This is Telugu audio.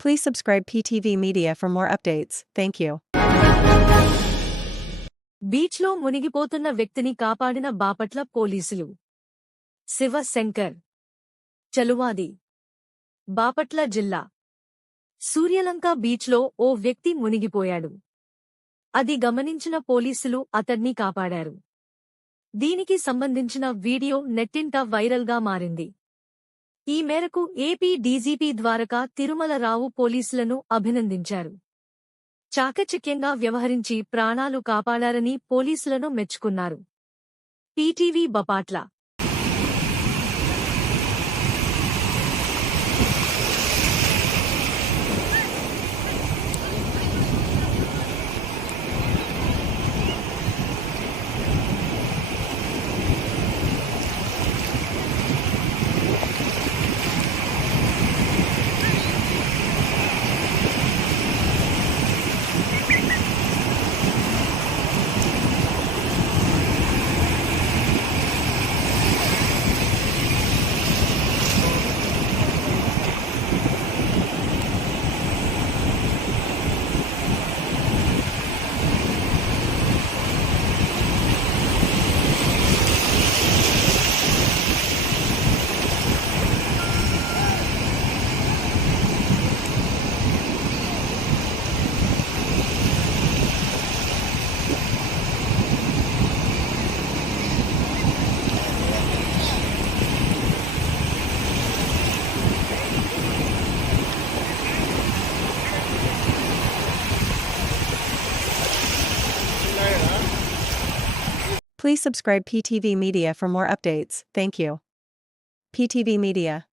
Please subscribe PTV Media for more updates. Thank you. బీచ్లో మునిగిపోతున్న వ్యక్తిని కాపాడిన బాపట్ల పోలీసులు. శివ శంకర్ చలువాది. బాపట్ల జిల్లా. సూర్యలంక బీచ్లో ఓ వ్యక్తి మునిగిపోయాడు. అది గమనించిన పోలీసులు అతడ్ని కాపాడారు. దీనికి సంబంధించిన వీడియో నెట్టింట వైరల్గా మారింది. ఈ మేరకు ఏపీ డీజీపీ ద్వారకా తిరుమలరావు పోలీసులను అభినందించారు. చాకచక్యంగా వ్యవహరించి ప్రాణాలు కాపాడారని పోలీసులను మెచ్చుకున్నారు. PTV Bapatla Please subscribe PTV Media for more updates. Thank you. PTV Media